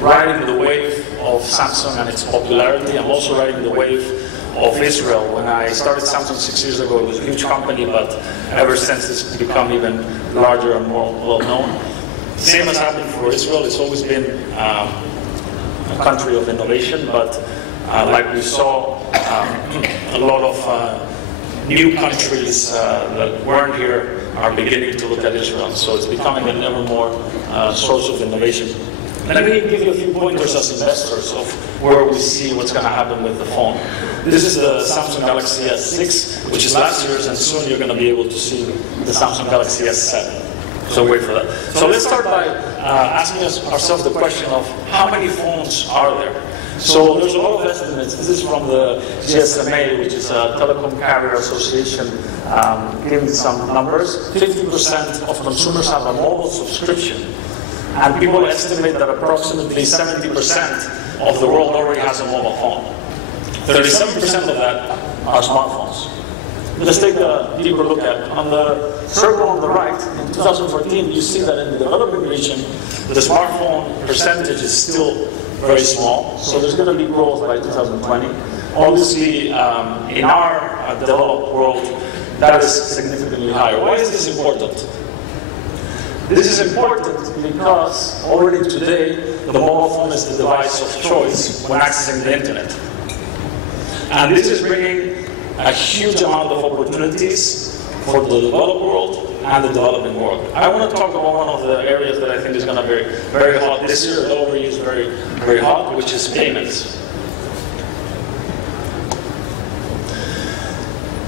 riding the wave of Samsung and its popularity. I'm also riding the wave of Israel. When I started Samsung 6 years ago, it was a huge company, but ever since it's become even larger and more well-known. Same has happened for Israel. It's always been a country of innovation, but like we saw, a lot of new countries that weren't here are beginning to look at Israel. So it's becoming an ever more source of innovation. Let me give you a few pointers as investors of where we see what's going to happen with the phone. This is the Samsung Galaxy S6, which is last year's, and soon you're going to be able to see the Samsung Galaxy S7. So wait for that. So let's start by asking ourselves the question of how many phones are there? So there's a lot of estimates. This is from the GSMA, which is a Telecom Carrier Association, giving some numbers. 50% of consumers have a mobile subscription. And people estimate that approximately 70% of the world already has a mobile phone. 37% of that are smartphones. Let's take a deeper look at it. On the circle on the right, in 2014, you see that in the developing region, the smartphone percentage is still very small. So there's going to be growth by 2020. Obviously, in our developed world, that is significantly higher. Why is this important? This is important because already today, the mobile phone is the device of choice when accessing the internet. And this is bringing a huge amount of opportunities for the developed world and the developing world. I want to talk about one of the areas that I think is going to be very hot this year. The overview is very hot, which is payments.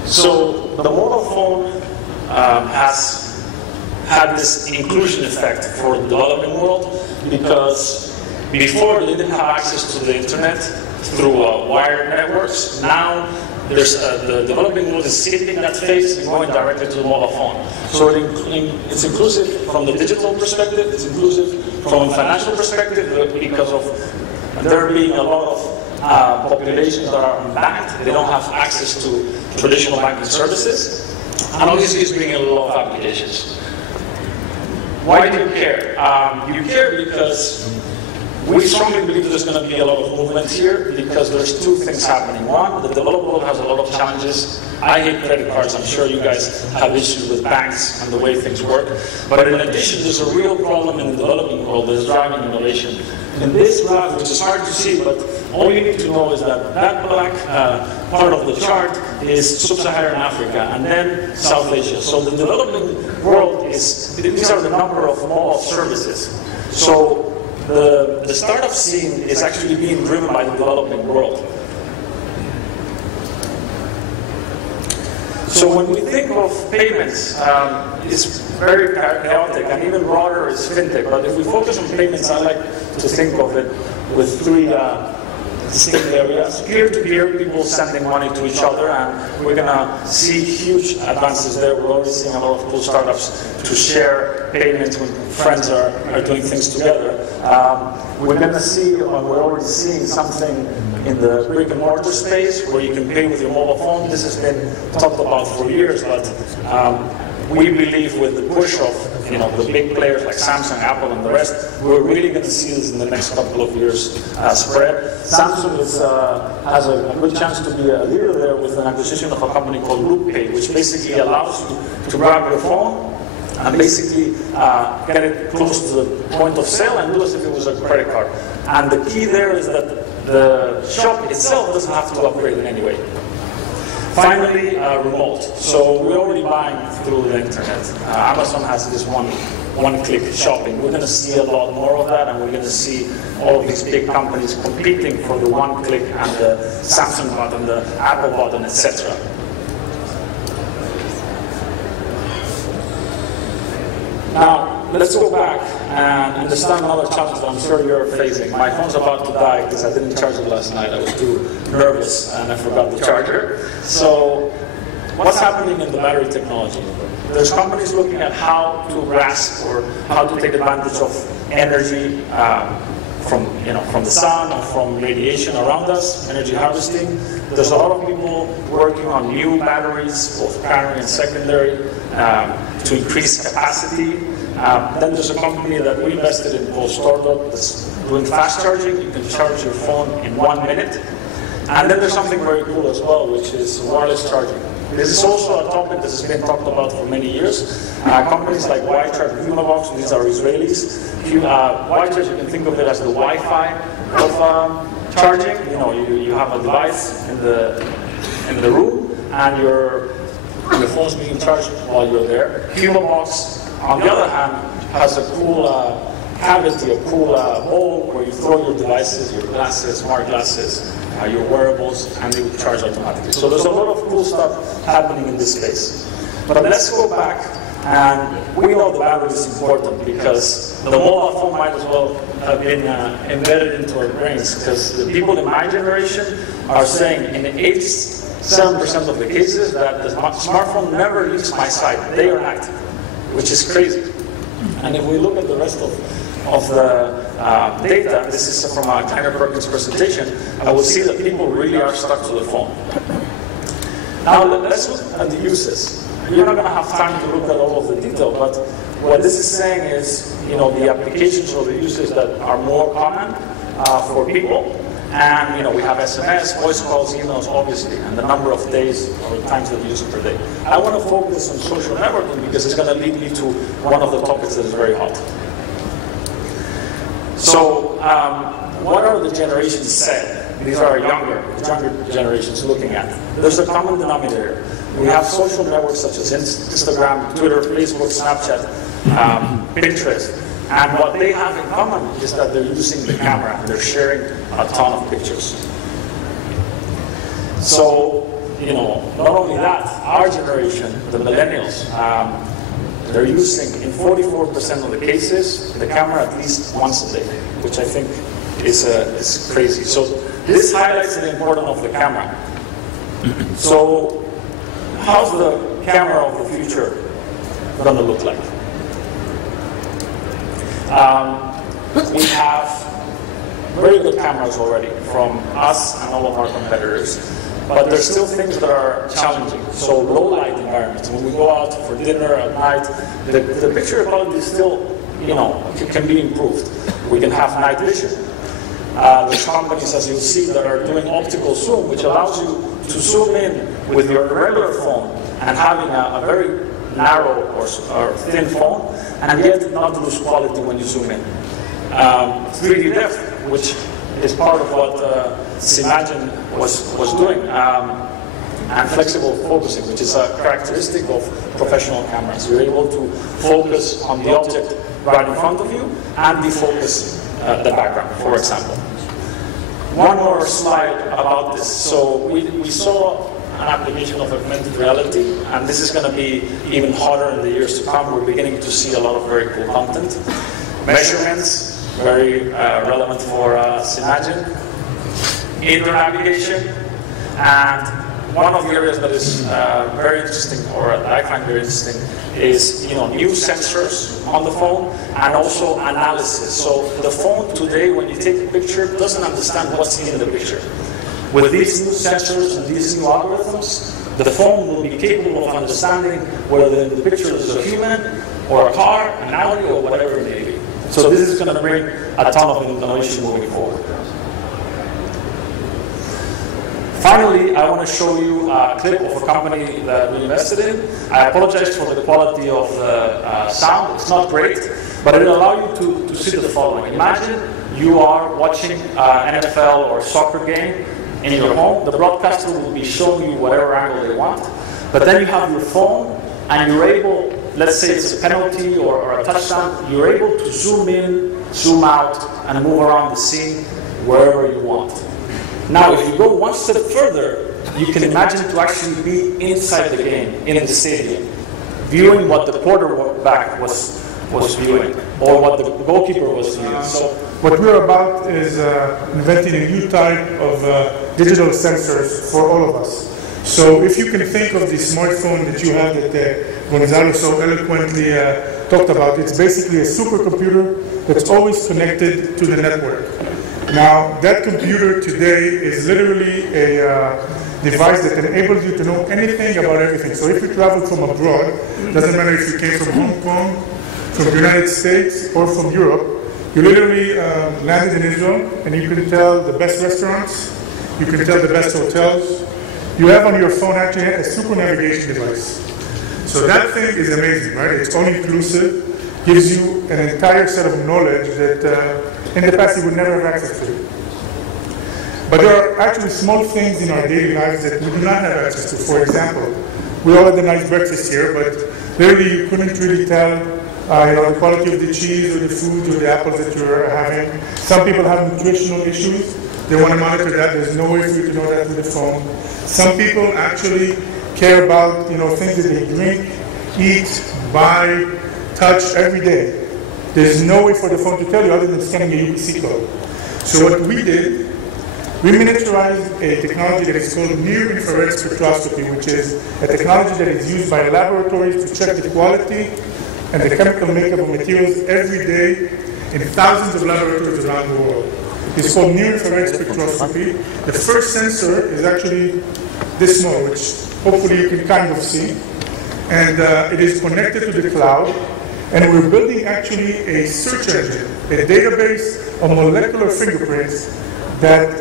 So the mobile phone has had this inclusion effect for the developing world because before they didn't have access to the internet through wired networks. Now there's the developing world is skipping that phase and going directly to the mobile phone. So it's inclusive from the digital perspective, it's inclusive from a financial perspective because of there being a lot of populations that are unbanked. They don't have access to traditional banking services. And obviously it's bringing a lot of applications. Why do you care? You care because we strongly believe there's going to be a lot of movement here because there's two things happening. One, the developed world has a lot of challenges. I hate credit cards. I'm sure you guys have issues with banks and the way things work. But in addition, there's a real problem in the developing world that is driving innovation. In this graph, which is hard to see, but all you need to know is that that black part of the chart is sub-Saharan Africa and then South Asia. So the developing world these are the number of mobile services. So the startup scene is actually being driven by the developing world. So when we think of payments, it's very chaotic, and even broader is fintech. But if we focus on payments, I like to think of it with three distinct areas. Peer-to-peer, people sending money to each other, and we're going to see huge advances there. We're already seeing a lot of cool startups to share payments when friends are doing things together. We're going to see, we're already seeing something in the brick and mortar space where you can pay with your mobile phone. This has been talked about for years, but we believe with the push of the big players like Samsung, Apple, and the rest, we're really going to see this in the next couple of years spread. Samsung has a good chance to be a leader there with an acquisition of a company called LoopPay, which basically allows you to grab your phone and basically get it close to the point of sale and do as if it was a credit card. And the key there is that the shop itself doesn't have to upgrade in any way. Finally, remote. So we're already buying through the internet. Amazon has this one-click shopping. We're going to see a lot more of that, and we're going to see all of these big companies competing for the one-click and the Samsung button, the Apple button, etc. Now, let's go back and understand another challenge that I'm sure you're facing. My phone's about to die because I didn't charge it last night. I was too nervous and I forgot the charger. So, what's happening in the battery technology? There's companies looking at how to grasp or how to take advantage of energy from the sun or from radiation around us, energy harvesting. There's a lot of people working on new batteries, both primary and secondary, to increase capacity. Then there's a company that we invested in called Dror that's doing fast charging. You can charge your phone in 1 minute. And then there's something very cool as well, which is wireless charging. This is also a topic that has been talked about for many years. Companies like Wi-Charge, Humabox, these are Israelis. Wi-Charge, you can think of it as the Wi-Fi of charging. You know, you have a device in the room, and your phone's being charged while you're there. Humabox, on the other hand, has a cool cavity, a cool bowl where you throw your devices, your glasses, smart glasses, your wearables, and they will charge automatically. So there's a lot of cool stuff happening in this space. But let's go back, and we know the battery is important because the mobile phone might as well have been embedded into our brains, because the people in my generation are saying in 87% of the cases that the smartphone never leaves my side, day or night, which is crazy. And if we look at the rest of the data, this is from a Kleiner Perkins presentation, I will see that people really are stuck to the phone. Now let's look at the uses. You're not going to have time to look at all of the detail, but what this is saying is, you know, the applications or the uses that are more common for people. And you know, we have SMS, voice calls, emails, obviously, and the number of days or times that we use it per day. I want to focus on social networking because it's going to lead me to one of the topics that is very hot. So, what are the generations said? These are younger generations looking at. There's a common denominator. We have social networks such as Instagram, Twitter, Facebook, Snapchat, Pinterest. And what they have in common is that they're using the camera and they're sharing a ton of pictures. So, you know, not only that, our generation, the millennials, they're using, in 44% of the cases, the camera at least once a day, which I think is crazy. So this highlights the importance of the camera. So how's the camera of the future going to look like? We have very good cameras already from us and all of our competitors, but there's still things that are challenging. So low light environments, when we go out for dinner at night, the picture quality is still, you know, can be improved. We can have night vision. There's companies, as you'll see, that are doing optical zoom, which allows you to zoom in with your regular phone and having a very narrow or thin phone, and yet not lose quality when you zoom in. 3D depth, which is part of what Imagine was doing, and flexible focusing, which is a characteristic of professional cameras. You're able to focus on the object right in front of you and defocus the background, for example. One more slide about this. So we saw an application of augmented reality, and this is going to be even hotter in the years to come. We're beginning to see a lot of very cool content. Measurements, very relevant for Imagine. Indoor navigation, and one of the areas that is very interesting, or that I find very interesting, is new sensors on the phone and also analysis. So the phone today, when you take a picture, doesn't understand what's in the picture. With these new sensors and these new algorithms, the phone will be capable of understanding whether in the picture is a human or a car, an Audi, or whatever it may be. So this is going to bring a ton of innovation moving forward. Finally, I want to show you a clip of a company that we invested in. I apologize for the quality of the sound. It's not great, but it will allow you to see the following. Imagine you are watching an NFL or soccer game in your home. The broadcaster will be showing you whatever angle they want, but then you have your phone and you're able, let's say it's a penalty or a touchdown, you're able to zoom in, zoom out, and move around the scene wherever you want. Now, if you go one step further, you can imagine to actually be inside the game, in the stadium, viewing what the quarterback was viewing, or what the goalkeeper was viewing. So, what we're about is inventing a new type of digital sensors for all of us. So if you can think of the smartphone that you have that Gonzalo so eloquently talked about, it's basically a supercomputer that's always connected to the network. Now, that computer today is literally a device that enables you to know anything about everything. So if you travel from abroad, doesn't matter if you came from Hong Kong from the United States or from Europe, you literally landed in Israel, and you can tell the best restaurants, you can tell the best hotels. You have on your phone actually a super navigation device. So that thing is amazing, right? It's all-inclusive, gives you an entire set of knowledge that in the past you would never have access to. But there are actually small things in our daily lives that we do not have access to. For example, we all had a nice breakfast here, but literally you couldn't really tell the quality of the cheese or the food or the apples that you're having. Some people have nutritional issues. They want to monitor that. There's no way for you to know that with the phone. Some people actually care about things that they drink, eat, buy, touch every day. There's no way for the phone to tell you other than scanning a UPC code. So what we did, we miniaturized a technology that is called near-infrared spectroscopy, which is a technology that is used by laboratories to check the quality and the chemical makeup of materials every day in thousands of laboratories around the world. It's called near-infrared spectroscopy. The first sensor is actually this small, which hopefully you can kind of see. And it is connected to the cloud. And we're building actually a search engine, a database of molecular fingerprints that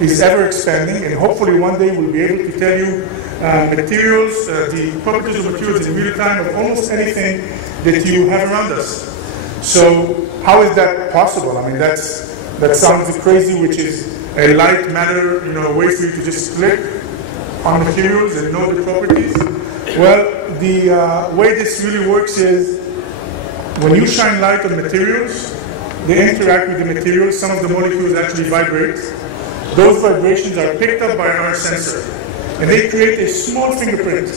is ever expanding. And hopefully one day we'll be able to tell you materials, the properties of materials in real time of almost anything that you have around us. So how is that possible? I mean, that sounds crazy, which is a light matter, way for you to just click on materials and know the properties. Well, the way this really works is when you shine light on materials, they interact with the materials. Some of the molecules actually vibrate. Those vibrations are picked up by our sensor, and they create a small fingerprint.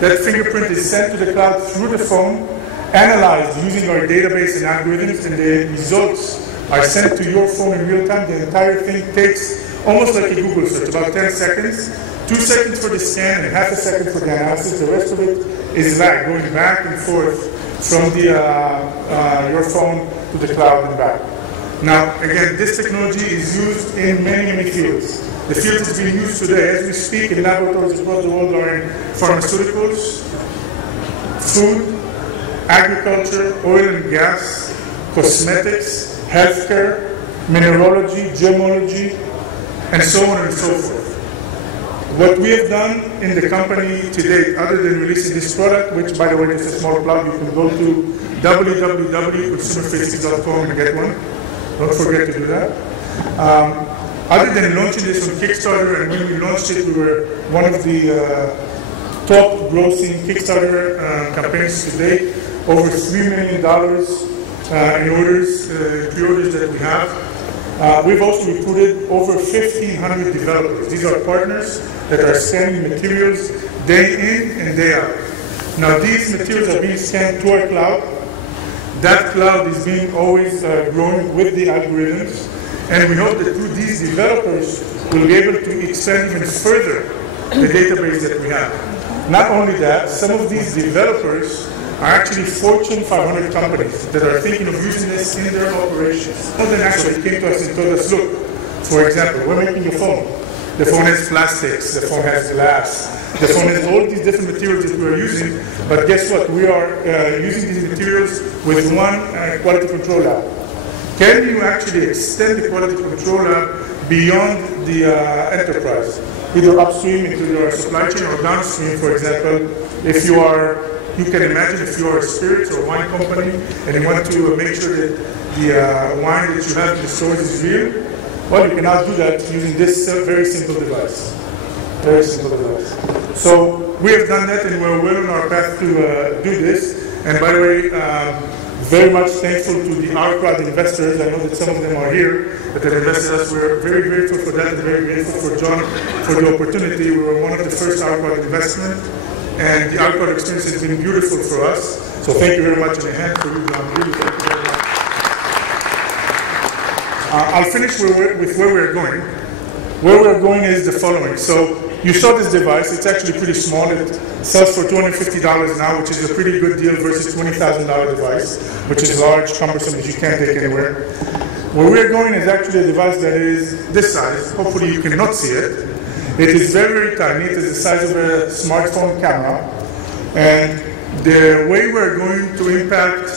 That fingerprint is sent to the cloud through the phone, analyzed using our database and algorithms, and the results are sent to your phone in real time. The entire thing takes almost like a Google search, about 10 seconds, 2 seconds for the scan and half a second for the analysis. The rest of it is lag, going back and forth from your phone to the cloud and back. Now, again, this technology is used in many, many fields. The field is being used today, as we speak, in laboratories across the world are in pharmaceuticals, food, agriculture, oil and gas, cosmetics, healthcare, mineralogy, gemology, and so on and so forth. What we have done in the company to date, other than releasing this product, which, by the way, is a small plug, you can go to www.consumerphysics.com and get one. Don't forget to do that. Other than launching this on Kickstarter, and when we launched it, we were one of the top grossing Kickstarter campaigns to date, over $3 million in orders, pre-orders that we have. We've also recruited over 1,500 developers. These are partners that are scanning materials day in and day out. Now, these materials are being scanned to our cloud. That cloud is being always growing with the algorithms. And we hope that through these developers, we'll be able to expand even further the database that we have. Not only that, some of these developers are actually Fortune 500 companies that are thinking of using this in their operations. Some of them actually came to us and told us, look, for example, we're making a phone. The phone has plastics, the phone has glass, the phone has all these different materials that we're using, but guess what? We are using these materials with one quality control lab. Can you actually extend the quality control lab beyond the enterprise, either upstream into your supply chain or downstream, for example, if you can imagine if you are a spirits or wine company and you want to make sure that the wine that you have in the stores is real, well, you can now do that using this very simple device. Very simple device. So we have done that and we're well on our path to do this. And by the way, very much thankful to the OurCrowd investors. I know that some of them are here that have invested us. We're very grateful for that and very grateful for John for the opportunity. We were one of the first OurCrowd investment. And the OurCrowd experience has been beautiful for us. So thank you very much, and a hand for you, John. Really thank you very much. I'll finish with where we're going. Where we're going is the following. So you saw this device. It's actually pretty small. It sells for $250 now, which is a pretty good deal versus $20,000 device, which is large, cumbersome, that you can't take anywhere. Where we're going is actually a device that is this size. Hopefully you cannot see it. It is very, very tiny. It is the size of a smartphone camera. And The way we're going to impact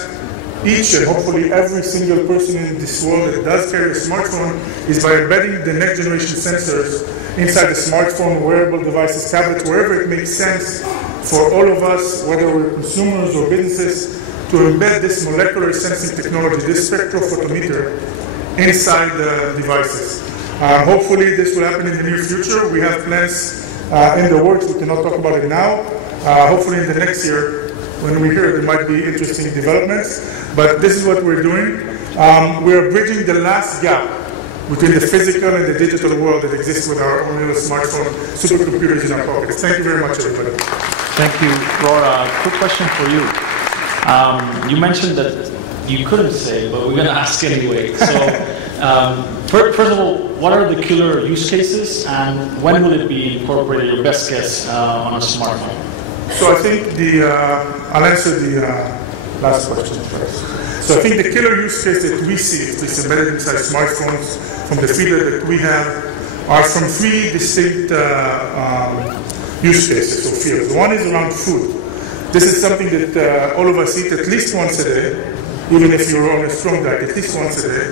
each and hopefully every single person in this world that does carry a smartphone is by embedding the next generation sensors inside the smartphone, wearable devices, tablets, wherever it makes sense for all of us, whether we're consumers or businesses, to embed this molecular sensing technology, this spectrophotometer, inside the devices. Hopefully this will happen in the near future. We have plans in the works. We cannot talk about it now. Hopefully in the next year, when we hear there might be interesting developments. But this is what we're doing. We're bridging the last gap between the physical and the digital world that exists with our own little smartphone supercomputers in our pockets. Thank you very much, everybody. Thank you, Dror. Quick question for you. You mentioned that you couldn't say, but we're going to ask anyway. So, first of all, what are the killer use cases, and when will it be incorporated, your best guess, on a smartphone? So I think I'll answer the last question first. So I think the killer use case that we see, if it's embedded inside smartphones from the feeder that we have, are from three distinct use cases or fields. One is around food. This is something that all of us eat at least once a day, even if you're on a strong diet, at least once a day.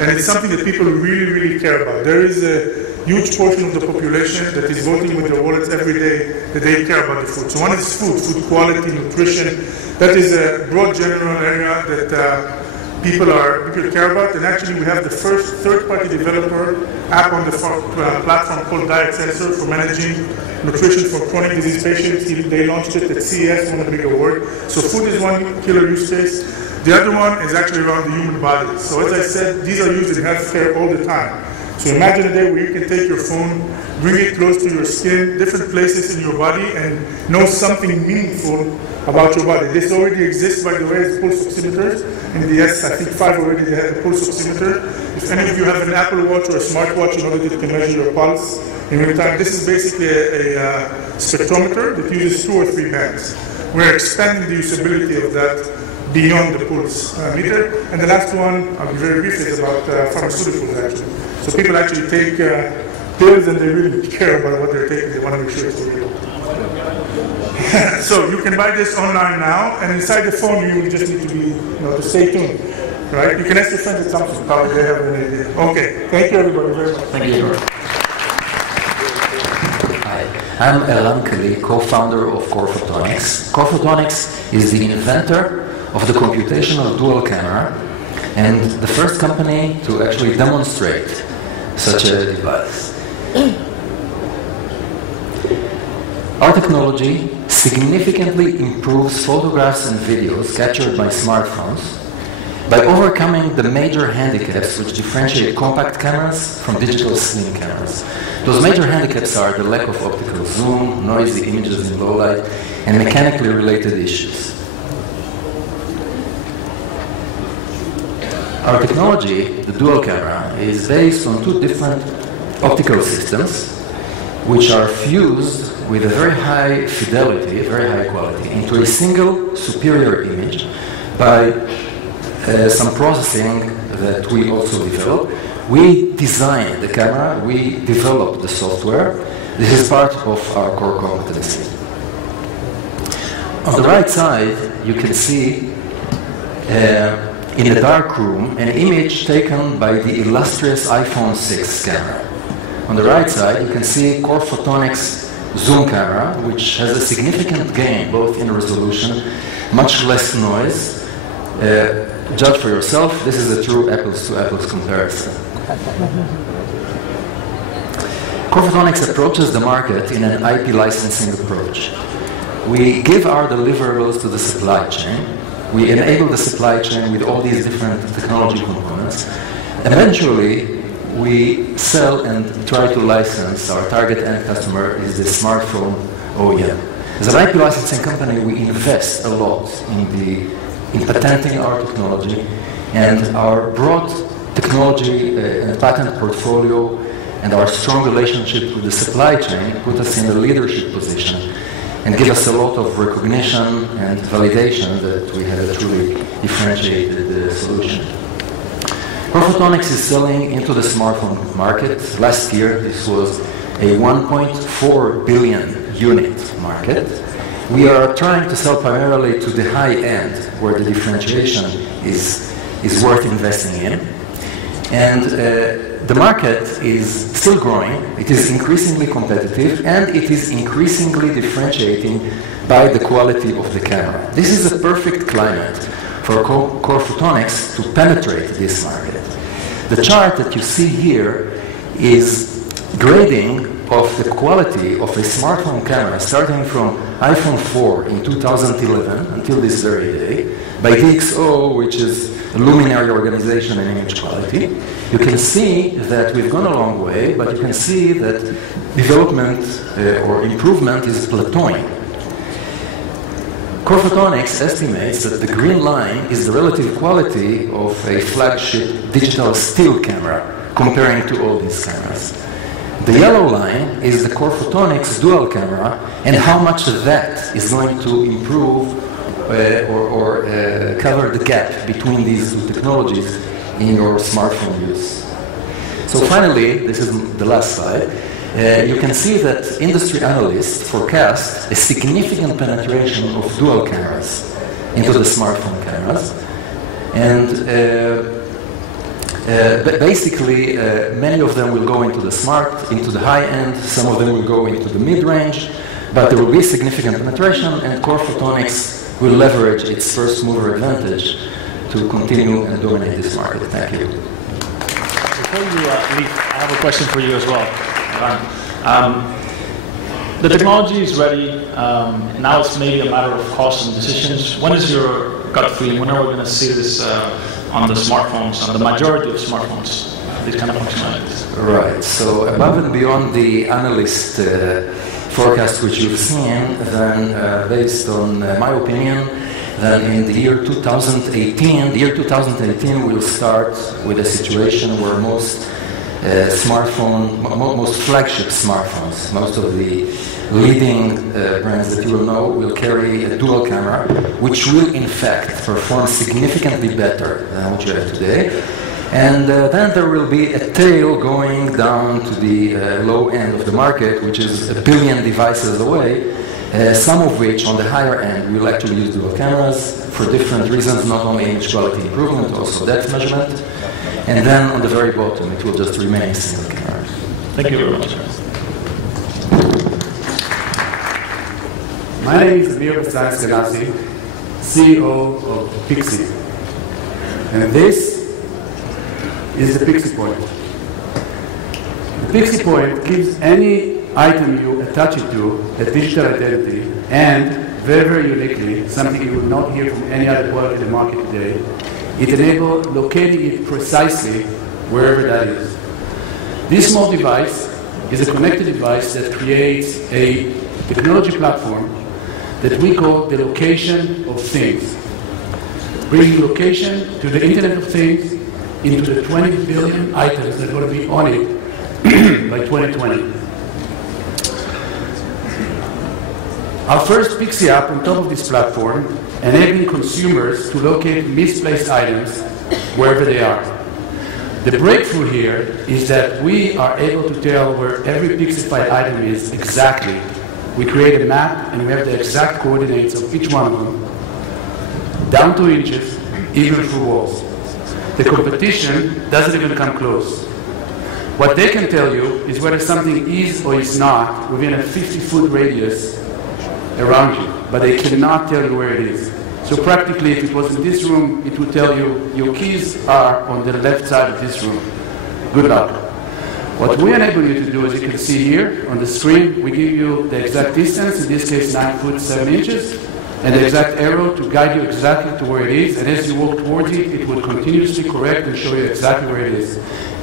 And it's something that people really, really care about. There is a huge portion of the population that is voting with their wallets every day that they care about the food. So one is food quality, nutrition. That is a broad general area that people care about. And actually we have the first third-party developer app on the platform called Diet Sensor for managing nutrition for chronic disease patients. They launched it at CES, won a big award. So food is one killer use case. The other one is actually around the human body. So as I said, these are used in healthcare all the time. So imagine a day where you can take your phone, bring it close to your skin, different places in your body, and know something meaningful about your body. This already exists, by the way, as pulse oximeters. In the I think 5 already they have a pulse oximeter. If any of you have an Apple Watch or a smartwatch, you know that it can measure your pulse in real time. This is basically a spectrometer that uses 2 or 3 bands. We're expanding the usability of that beyond the pulse meter. And the last one, I'll be very brief, is about pharmaceuticals actually. So people actually take pills and they really care about what they're taking. They want to make sure it's real. So you can buy this online now, and inside the phone you just need to be, to stay tuned, right? You can ask your friends at Samsung, probably they have an idea. Okay, thank you everybody very much. Thank you. Hi, I'm Eran, co-founder of Corephotonics. Corephotonics is the inventor of the computational dual camera and the first company to actually demonstrate such a device. Our technology significantly improves photographs and videos captured by smartphones by overcoming the major handicaps which differentiate compact cameras from digital slim cameras. Those major handicaps are the lack of optical zoom, noisy images in low light, and mechanically related issues. Our technology, the dual camera, is based on 2 different optical systems which are fused with a very high fidelity, very high quality, into a single superior image by some processing that we also developed. We designed the camera, we developed the software. This is part of our core competency. On the right side, you can see in a dark room an image taken by the illustrious iPhone 6 camera. On the right side, you can see Corephotonics zoom camera, which has a significant gain both in resolution, much less noise. Judge for yourself, this is a true apples-to-apples comparison. Corephotonics approaches the market in an IP licensing approach. We give our deliverables to the supply chain. We enable the supply chain with all these different technology components. Eventually, we sell and try to license. Our target end customer is the smartphone OEM. As an IP licensing company, we invest a lot in patenting our technology, and our broad technology and patent portfolio and our strong relationship with the supply chain put us in a leadership position and give us a lot of recognition and validation that we have a truly differentiated solution. Corephotonics is selling into the smartphone market. Last year, this was a 1.4 billion unit market. We are trying to sell primarily to the high end, where the differentiation is worth investing in. And the market is still growing, it is increasingly competitive, and it is increasingly differentiating by the quality of the camera. This is a perfect climate for Corephotonics to penetrate this market. The chart that you see here is grading of the quality of a smartphone camera starting from iPhone 4 in 2011 until this very day by DxO, which is a luminary organization in image quality. You can see that we've gone a long way, but you can see that development or improvement is plateauing. Corephotonics estimates that the green line is the relative quality of a flagship digital still camera comparing to all these cameras. The yellow line is the Corephotonics dual camera and how much of that is going to improve or cover the gap between these two technologies in your smartphone use. So finally, this is the last slide. You can see that industry analysts forecast a significant penetration of dual cameras into the smartphone cameras. And basically, many of them will go into the high end, some of them will go into the mid-range, but there will be significant penetration, and Corephotonics will leverage its first mover advantage to continue and dominate this market. Thank you. Before you leave, I have a question for you as well. The technology is ready. Now it's maybe a matter of cost and decisions. When is your gut feeling? When are we going to see this on the smartphones, on the majority of smartphones, these kind of functionalities? Right. So above and beyond the analyst forecast which you've seen, then based on my opinion, then in the year 2018, we'll start with a situation where most flagship smartphones, most of the leading brands that you will know will carry a dual camera, which will in fact perform significantly better than what you have today. And then there will be a tail going down to the low end of the market, which is a billion devices away, some of which on the higher end will actually use dual cameras for different reasons, not only image quality improvement, also depth measurement. And then on the very bottom, it will just remain single camera. Thank you very much. My name is Amir Eskenazsi, CEO of Pixie. And this is the Pixie point. The Pixie point gives any item you attach it to a digital identity and, very, very uniquely, something you will not hear from any other product in the market today, it enables locating it precisely wherever that is. This small device is a connected device that creates a technology platform that we call the location of things, bringing location to the Internet of Things into the 20 billion items that are going to be on it by 2020. Our first Pixie app on top of this platform, enabling consumers to locate misplaced items wherever they are. The breakthrough here is that we are able to tell where every Pixified item is exactly. We create a map and we have the exact coordinates of each one of them, down to inches, even through walls. The competition doesn't even come close. What they can tell you is whether something is or is not within a 50-foot radius around you, but they cannot tell you where it is. So practically, if it was in this room, it would tell you your keys are on the left side of this room. Good luck. What we enable you to do, as you can see here on the screen, we give you the exact distance, in this case 9 foot 7 inches, and the exact arrow to guide you exactly to where it is. And as you walk towards it, it will continuously correct and show you exactly where it is.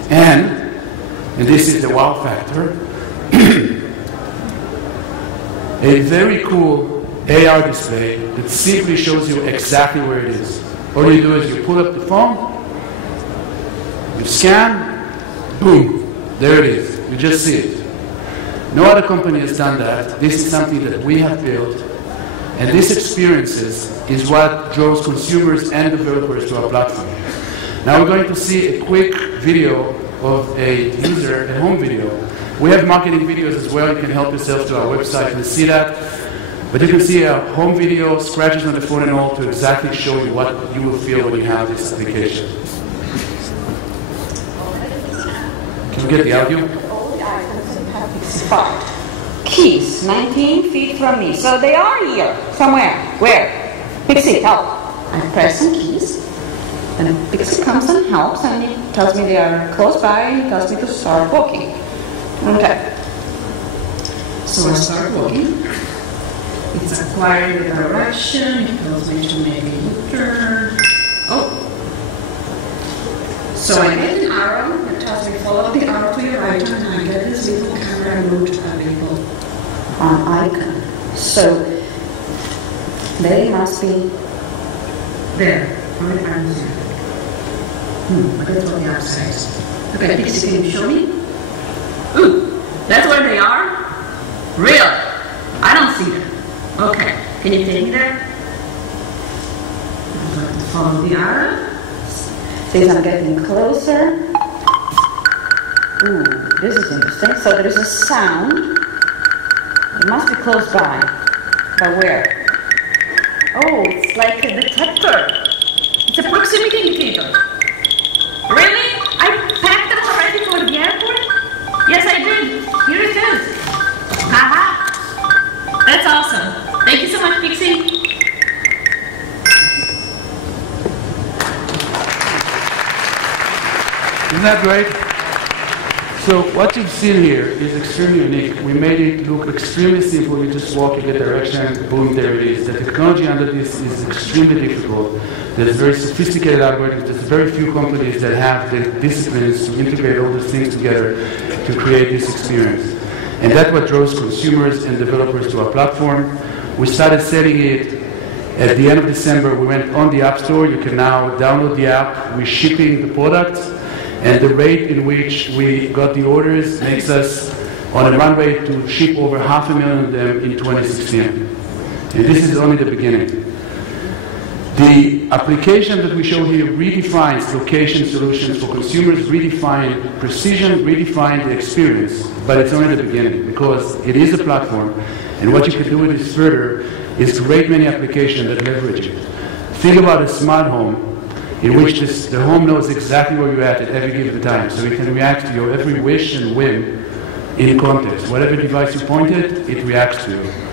And this is the wow factor, a very cool AR display that simply shows you exactly where it is. All you do is you pull up the phone, you scan, boom, there it is. You just see it. No other company has done that. This is something that we have built, and this experiences is what draws consumers and developers to our platform. Now we're going to see a quick video of a user, a home video. We have marketing videos as well. You can help yourself to our website and see that. But you can see a home video, scratches on the phone and all to exactly show you what you will feel when you have this application. Can we get the audio? All the items have expired. Keys, 19 feet from me. So they are here, somewhere. Where? Pixie, help. I press some keys. And Pixie comes and helps, and he tells me they are close by, and he tells me to start walking. Okay. So I start walking. It's acquiring the direction. It tells me to make a U-turn. Oh. So I get an arrow. It tells me follow the arrow to your right, and I get this little camera remote available on icon. So they must be there. On the arrows here. But that's what the app says. Okay, Pixie, can you show me? Ooh, that's where they are? Real? I don't see them. Okay, can you take me there? I'm going to follow the arrow. Since I'm getting closer. Ooh, this is interesting. So there is a sound. It must be close by. By where? Oh, it's like a detector. It's a proximity indicator. Really? I packed them already for the airport? Yes, I did. Here it is. Haha. That's awesome. Thank you so much, Pixie. Isn't that great? So what you've seen here is extremely unique. We made it look extremely simple. You just walk in the direction, boom, there it is. The technology under this is extremely difficult. There's very sophisticated algorithms. There's very few companies that have the disciplines to integrate all these things together to create this experience. And that's what draws consumers and developers to our platform. We started setting it at the end of December. We went on the App Store. You can now download the app. We're shipping the products. And the rate in which we got the orders makes us on a runway to ship over 500,000 of them in 2016. And this is only the beginning. The application that we show here redefines location solutions for consumers, redefine precision, redefine the experience, but it's only the beginning because it is a platform, and what you can do with this further is create many applications that leverage it. Think about a smart home in which the home knows exactly where you're at every given time, so it can react to your every wish and whim in context. Whatever device you point at, it reacts to.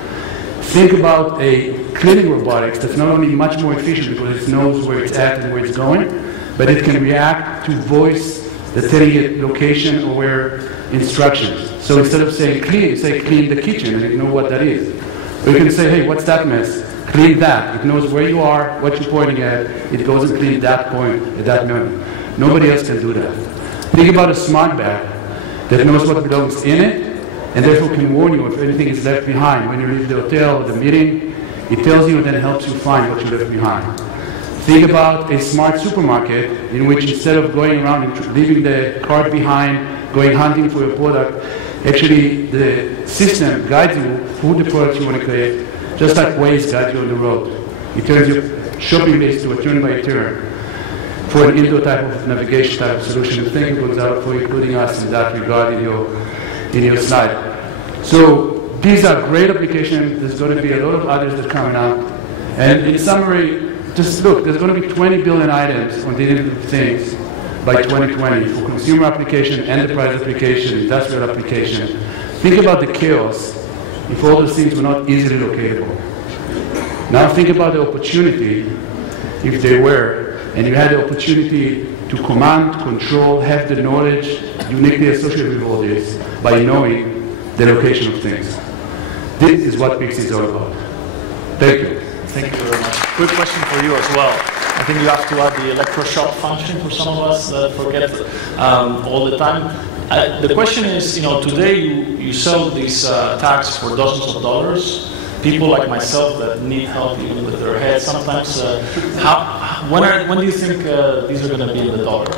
Think about a cleaning robotics that's not only much more efficient because it knows where it's at and where it's going, but it can react to voice that's telling it location-aware instructions. So instead of saying clean, say clean the kitchen, and you know what that is. Or you can say, hey, what's that mess? Clean that. It knows where you are, what you're pointing at. It goes and cleans that point at that moment. Nobody else can do that. Think about a smart bag that knows what belongs in it, and therefore can warn you if anything is left behind. When you leave the hotel or the meeting, it tells you and then helps you find what you left behind. Think about a smart supermarket in which instead of going around and leaving the cart behind, going hunting for your product, actually the system guides you who the products you want to create, just like Waze guides you on the road. It turns your shopping list to a turn-by-turn for an indoor type of navigation type of solution. Thank you, Gonzalo, for including us in that regard in your slide. So these are great applications. There's going to be a lot of others that are coming out. And in summary, just look, there's going to be 20 billion items on the Internet of Things by 2020 for consumer application, enterprise application, industrial application. Think about the chaos if all those things were not easily locatable. Now think about the opportunity if they were, and you had the opportunity to command, control, have the knowledge uniquely associated with all this by knowing the location of things. This is what Pixie is all about. Thank you. Thank you very much. Quick question for you as well. I think you have to add the electroshock function for some of us that forget all the time. The question is, today you sell these tags for dozens of dollars. People like myself that need help even with their heads sometimes. When do you think these are going to be in the dollar?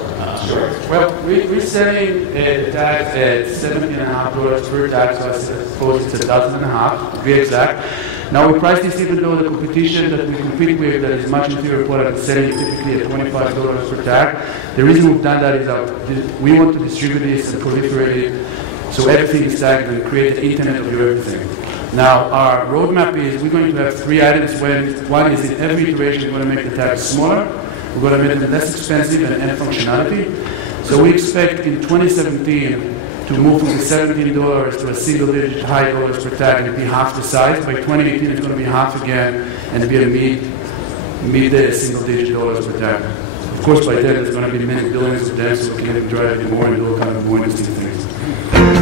Sure. Well, we're selling tags at $17.50 per tag, so I suppose it's $1.50 to be exact. Now we price this even though the competition that we compete with that is much inferior product is selling typically at $25 per tag. The reason we've done that is we want to distribute this and proliferate it so everything is tagged and create the internet of your everything. Now, our roadmap is we're going to have 3 items. One is in every iteration we're going to make the tags smaller. We're going to make them less expensive and add functionality. So we expect in 2017 to move from the $17 to a single-digit high dollars per tag and be half the size. By 2018, it's going to be half again and be a mid single-digit dollars per tag. Of course, by then, there's going to be many billions of them, so we can even drive it more and do all kinds of more interesting things.